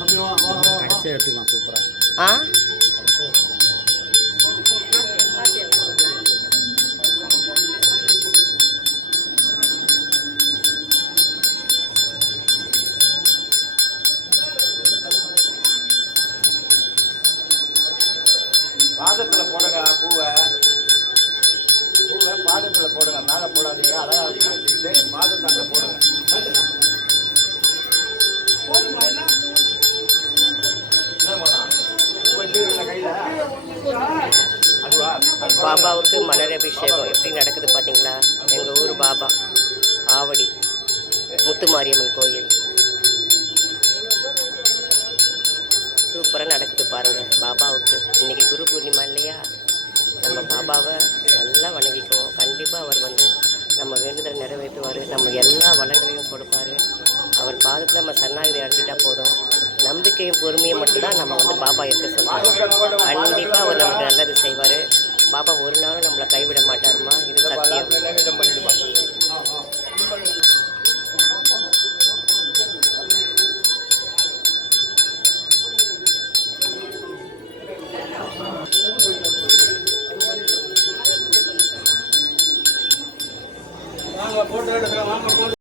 கடைசியாக எடுத்துக்கலாம் சூப்பராக. ஆ பாதத்தில் போடுங்க பூவை பாதத்தில் போடுங்க, மேலே போடாதீங்க. அழகா வச்சுக்கிட்டு பாதத்தை போடுங்க. பாபாவுக்கு மலர் அபிஷேகம் எப்படி நடக்குது பார்த்தீங்களா? எங்கள் ஊர் பாபா ஆவடி முத்துமாரியம்மன் கோயில் சூப்பராக நடக்குது பாருங்கள். பாபாவுக்கு இன்றைக்கி குரு பூர்ணிமா இல்லையா? நம்ம பாபாவை நல்லா வணங்கிக்குவோம். கண்டிப்பாக அவர் வந்து நம்ம வேண்டுதலை நிறைவேற்றுவார், நம்ம எல்லா வளங்களையும் கொடுப்பார். அவர் பாதத்தில் நம்ம சரணாகதி அடைஞ்சிட்டா போதும். நம்பிக்கையும் பொறுமையும் மட்டும்தான் நம்ம வந்து பாபா இருக்க சொல்லுவோம். கண்டிப்பாக அவர் நமக்கு நல்லது செய்வார். பாபா ஒரு நாளும் நம்மளை கைவிட மாட்டாருமா, இது சத்தியம். போட்டு